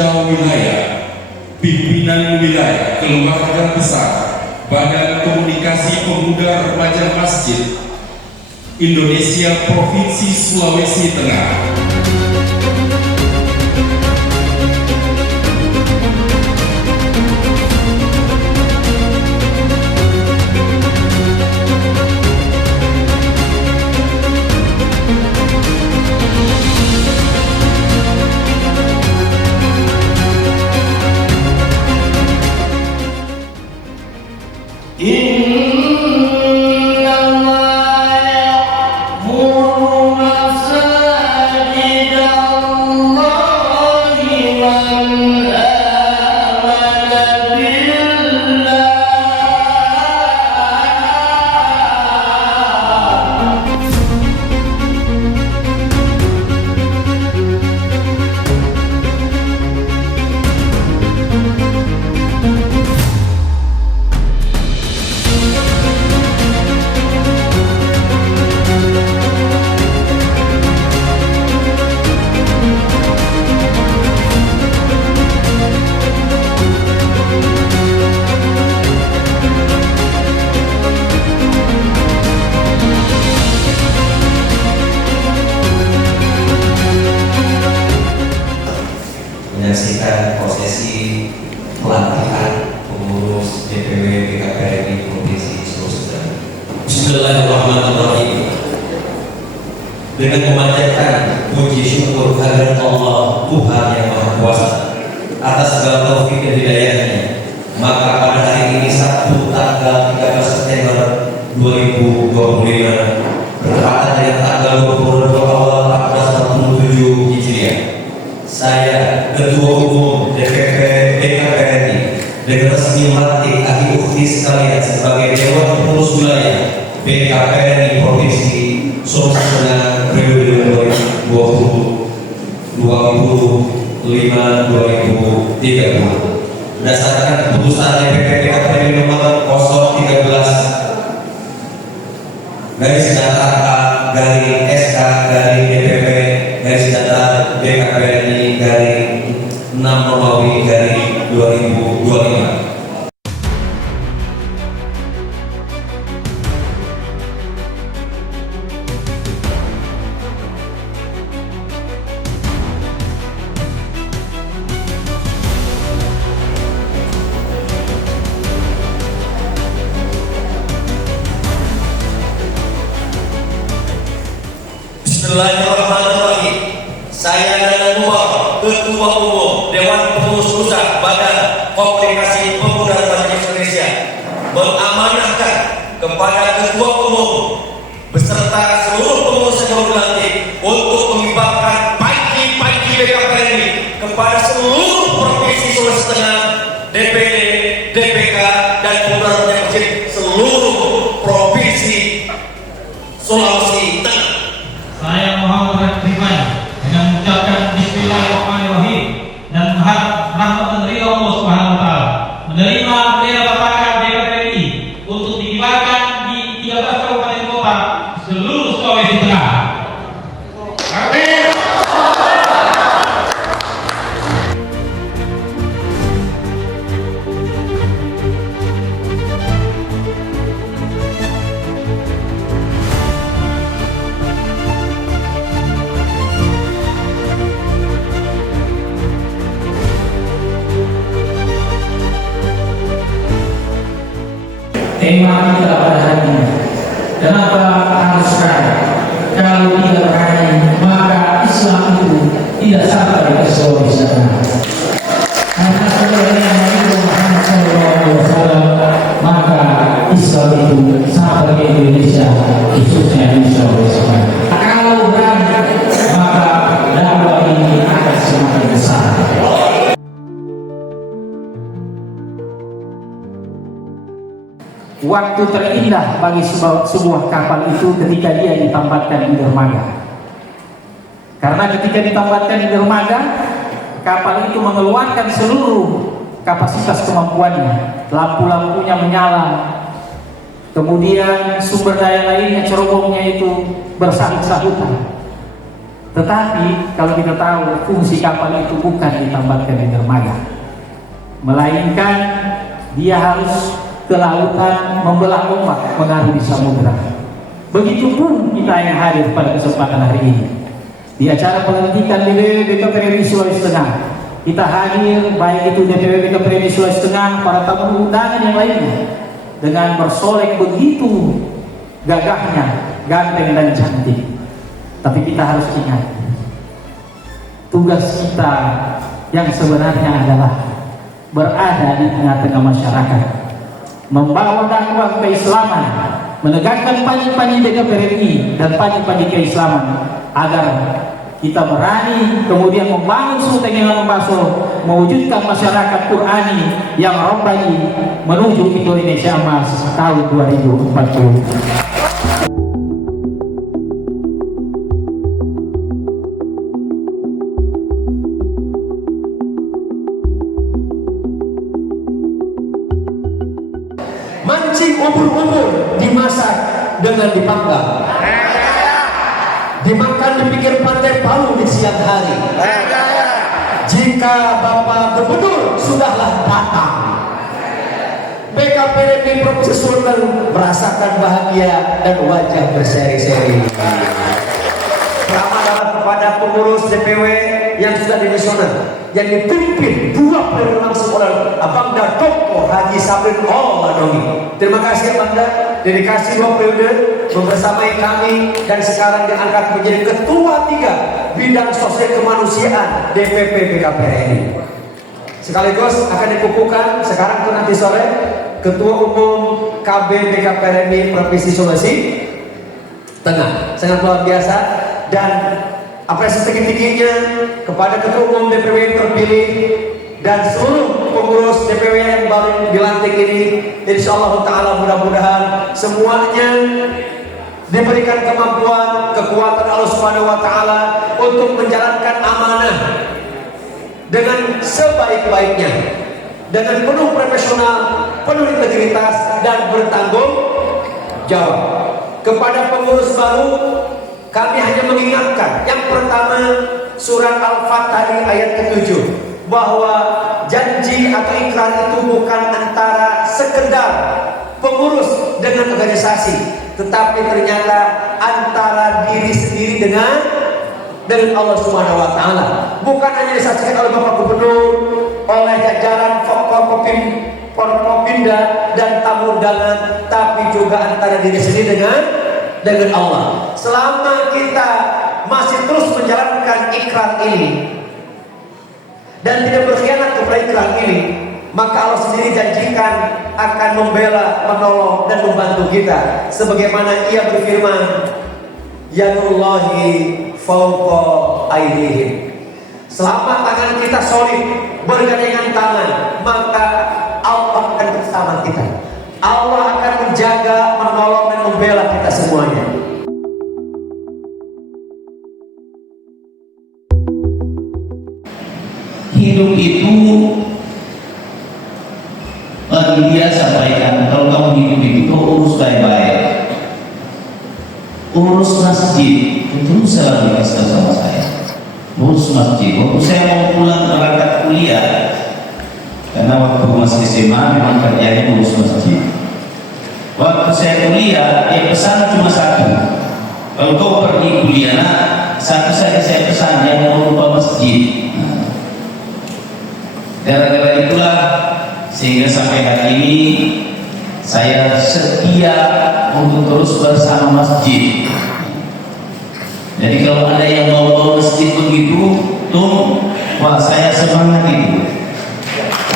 Pemda Wilayah, Pimpinan Wilayah, Keluarga Besar, Badan Komunikasi Pemuda Remaja Masjid Indonesia Provinsi Sulawesi Tengah. Menyaksikan prosesi pelantikan pengurus DPW BKPRI Provinsi Sulawesi Tengah. Bismillahirrahmanirrahim. Dengan memanjatkan puji syukur kehadirat Allah Tuhan yang Maha Kuasa atas segala taufik dan hidayahnya, maka pada hari ini Sabtu tanggal 13 September 2025 bertepatan dengan tanggal 22 awal 1447 Hijriah, saya Ketua Umum DPP BKPRI dengan resmi melantik akhi ukhti sekalian sebagai Dewan Pengurus Wilayah BKPRI Provinsi Sulawesi Tengah periode 2025-2030 berdasarkan keputusan DPP BKPRI nomor 013 garis datar A garing SK garing DPP garis datar BKPRI garing 6 Romawi garing 2025. Bismillahirrahmanirrahim. Saya Nana Nuar, Ketua Umum Dewan Pengurus Pusat Badan Komunikasi Pemuda Remaja Indonesia, mengamanahkan kepada Ketua Umum beserta seluruh pengurus yang baru dilantik untuk mengibarkan panji BKPRI kepada seluruh provinsi Sulawesi Tengah, DPD, DPK, dan Pemuda Remaja Masjid seluruh provinsi Sulawesi Tengah. Saya Muhammad Ridwan dengan mengucapkan Bismillahirrahmanirrahim dan berharap rahmat dan ridha Allah Subhanahu wa taala menerima bendera Pusaka BKPRI untuk dikibarkan di 13 kabupaten kota seluruh Sulawesi Tengah. Tema kita pada hari ini, kenapa harus kaya? Kalau tidak kaya, maka Islam itu tidak sampai ke Sulawesi Tengah. Karena sebenarnya Nabi Muhammad SAW, maka Islam itu sampai ke Indonesia, khususnya di Sulawesi Tengah. Kalau berani, maka dakwah ini akan semakin besar. Waktu terindah bagi sebuah kapal itu ketika dia ditambatkan di dermaga. Karena ketika ditambatkan di dermaga, kapal itu mengeluarkan seluruh kapasitas kemampuannya. Lampu-lampunya menyala, kemudian sumber daya lainnya, cerobongnya itu bersahut-sahutan. Tetapi kalau kita tahu fungsi kapal itu bukan ditambahkan di dermaga, melainkan dia harus ke lautan membelah ombak mengarungi samudera. Begitupun kita yang hadir pada kesempatan hari ini di acara pelantikan DPW BKPRMI Sulawesi Tengah. Kita hadir baik itu DPW BKPRMI Sulawesi Tengah, para tamu undangan yang lainnya, dengan bersolek begitu gagahnya, ganteng dan cantik. Tapi kita harus ingat, tugas kita yang sebenarnya adalah berada di tengah-tengah masyarakat, membawa dakwah keislaman, menegakkan panji-panji BKPRMI dan panji-panji keislaman, agar kita berani kemudian membangun Sultan yang membasuh, mewujudkan masyarakat Qurani yang Rabbani menuju Indonesia Emas tahun 2040. Mancing ubur-ubur dimasak dengan dipanggang, dimakan di pinggir pantai Palu di siang hari. Jika Bapak Gubernur sudahlah datang, BKPRMI Provinsi Sultan merasakan bahagia dan wajah berseri-seri. Selamat datang kepada pengurus DPW yang sudah dimisioner, yang dipimpin 2 periode langsung oleh Abangda Dr. Haji Sabrin Al-Ladomi. Terima kasih Abangda, dedikasi 2 periode membersamai kami dan sekarang diangkat menjadi ketua 3 bidang sosial kemanusiaan DPP BKPRMI. Sekaligus akan dikukuhkan sekarang tuh nanti sore Ketua Umum KB BKPRMI Provinsi Sulawesi Tengah. Sangat luar biasa dan apresiasi tinggi-tingginya kepada Ketua Umum DPW yang terpilih dan seluruh pengurus DPW yang baru dilantik ini. Insyaallah ta'ala mudah-mudahan semuanya diberikan kemampuan, kekuatan Allah Subhanahu wa ta'ala untuk menjalankan amanah dengan sebaik-baiknya, dengan penuh profesional, penuh integritas dan bertanggung jawab. Kepada pengurus baru kami hanya mengingatkan yang pertama, surat Al-Fatih ayat ke-7, bahwa janji atau ikrar itu bukan antara sekedar pengurus dengan organisasi, tetapi ternyata antara diri sendiri dengan Allah Subhanahu wa ta'ala. Bukan hanya disaksikan oleh Bapak Gubernur, oleh jajaran Forkopimda dan tamu undangan, tapi juga antara diri sendiri dengan Allah. Selama kita masih terus menjalankan ikrar ini dan tidak berkhianat kepada ikrar ini, maka Allah sendiri janjikan akan membela, menolong dan membantu kita. Sebagaimana Ia berfirman, yadullahi fawqa aydihim. Selama tangan kita solid, bergandengan tangan, maka Allah akan bersama kita. Allah akan menjaga, menolong dan membela kita semuanya. Hidup itu lagi dia sampaikan, kalau kamu hidup itu urus baik-baik, urus masjid. Itu selalu dikasih sama saya, urus masjid. Waktu saya mau pulang berangkat kuliah, karena waktu masih SMA memang kerjanya urus masjid. Waktu saya kuliah, dia pesan cuma satu, kalau kau pergi kuliah, satu saja saya pesan, jangan lupa masjid. Gara-gara itulah sehingga sampai hari ini saya setia untuk terus bersama masjid. Jadi kalau ada yang mau bawa masjid begitu, tuh, wah saya semangat itu.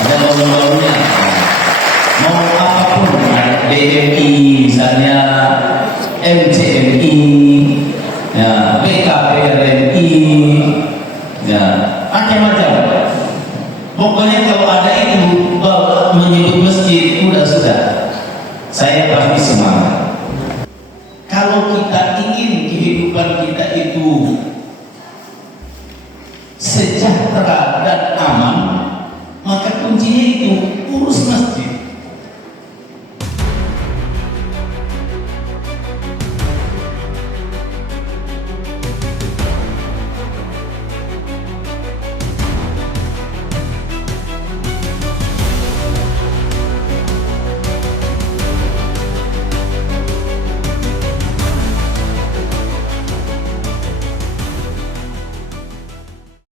Ada bau-baunya, mau apapun, ada DMI misalnya, MCMI, ya, BKPRMI, ya, macam-macam. Pokoknya kalau ada itu menyebut masjid, sudah saya pasti semangat. Kalau kita ingin kehidupan kita itu sejahtera dan aman, maka kuncinya itu